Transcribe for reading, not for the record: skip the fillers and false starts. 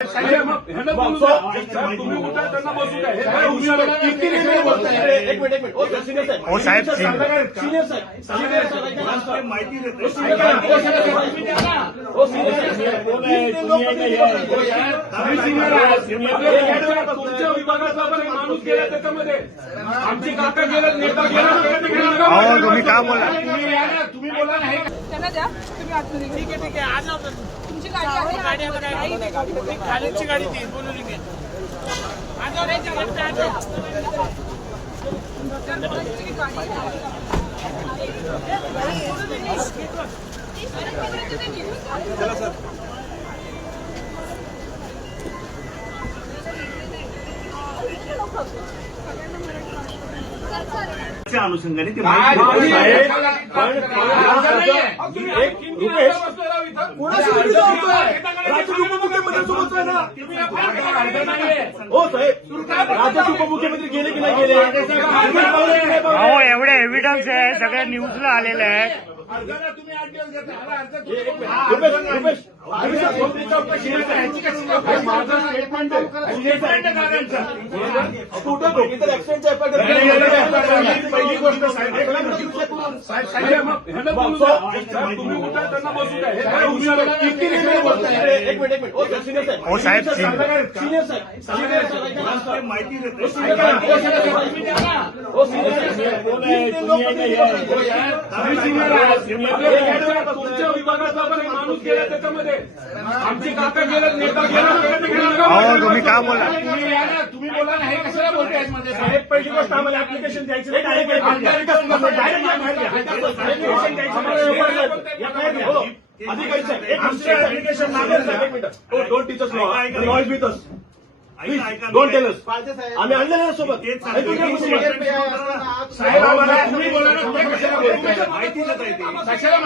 तुम्ही उठा त्यांना बसू द्या. एक मिनिट हो साहेब माहिती देते तुमच्या विभागातला पण माणूस गेला त्याच्यामध्ये. आमची काका गेला, नेता गेला. तुम्ही का बोला तुम्ही बोला ना. त्यांना द्या तुम्ही आतमध्ये. ठीक आहे आज तुमची गाडी आहे. खाण्याची गाडी ती बोलवली मी आज चला सर. अनुषंगाने ते राज्याचे उपमुख्यमंत्री गेले की नाही गेले. एवढे एव्हिडन्स आहे सगळ्या न्यूजला आलेले आहे. तुम्ही 8 दिवस घेता. पहिली गोष्ट तुम्ही उठा त्यांना बसू द्या. एक मिनिट हो साहेब माहिती देते तुमच्या विभागातला पण माणूस गेला त्याच्यामध्ये. आमची काका गेला, नेता गेला. तुम्ही का बोला तुम्ही बोला ना. हे कशाला बोलताय मध्ये साहेब. पहिली गोष्ट आम्हाला ऍप्लिकेशन द्यायची नाही. Application don't teach us noise with us. Don't tell us. आम्ही आणलेलं ना सोबत. साहेब आम्हाला तुम्ही बोला ना. कशाला बोलताय. माहिती देता येते. कशाला